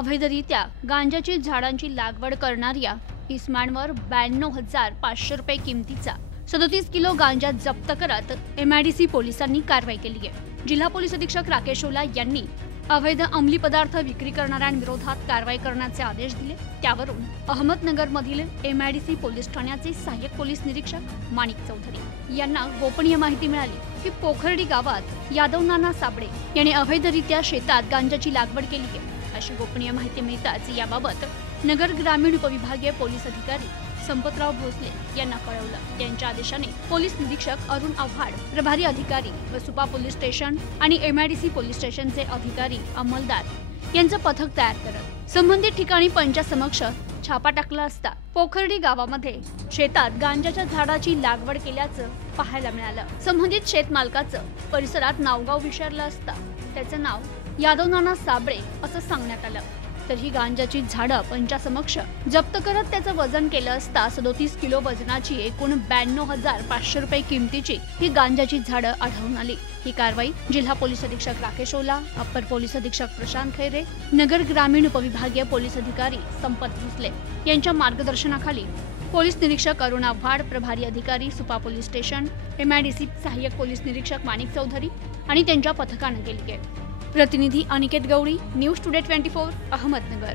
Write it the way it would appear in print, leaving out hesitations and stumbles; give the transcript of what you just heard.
अवैधरित्या गांजाची झाडांची लागवड करणाऱ्या इस्मानवर 92,500 रुपये किमतीचा 37 किलो गांजा जप्त करत MIDC पोलिसांनी कारवाई केली आहे। जिल्हा पोलीस अधीक्षक राकेश ओला यांनी अवैध अंमली पदार्थ विक्री करणाऱ्यांविरोधात कारवाई करण्याचे आदेश दिले। त्यावरून अहमदनगरमधील MIDC पोलीस ठाण्याचे सहाय्यक पोलीस निरीक्षक माणिक चौधरी यांना गोपनीय माहिती मिळाली की पोखर्डी गावात यादव नाना साबळे यांनी अवैधरित्या शेतात गांजाची लागवड केली आहे। अशी गोपनीय माहिती मिळताच याबाबत नगर ग्रामीण उपविभागीय पोलीस अधिकारी संपतराव भोसले यांना कळवलं। त्यांच्या आदेशाने पोलीस निरीक्षक अरुण आव्हाड, प्रभारी अधिकारी व सुपा पोलीस स्टेशन आणि MIDC पोलीस स्टेशनचे अधिकारी अंमलदार यांचं पथक तयार करत संबंधित ठिकाणी पंचासमक्ष छापा टाकला असता पोखर्डी गावामध्ये शेतात गांजाच्या झाडाची लागवड केल्याचं पाहायला मिळालं। संबंधित शेतमालकाचं परिसरात नावगाव विचारलं असता त्याचं नाव यादव नाना साबळे असं सांगण्यात आलं। तर ही गांजाची झाडं पंचासमक्ष जप्त करत त्याचं वजन केलं असता 37 किलो वजनाची एकूण 92,500 रुपये किमतीची ही गांजाची झाडं आढळून आली। ही कारवाई जिल्हा पोलीस अधीक्षक राकेश ओला, अप्पर पोलीस अधीक्षक प्रशांत खैरे, नगर ग्रामीण उपविभागीय पोलीस अधिकारी संपत भोसले यांच्या मार्गदर्शनाखाली पोलीस निरीक्षक अरुण आव्हाड, प्रभारी अधिकारी सुपा पोलीस स्टेशन, MIDC सहाय्यक पोलीस निरीक्षक माणिक चौधरी आणि त्यांच्या पथकाने केली आहे। प्रतिनिधी अनिकेत गौरी, न्यूज टुडे 24, अहमदनगर।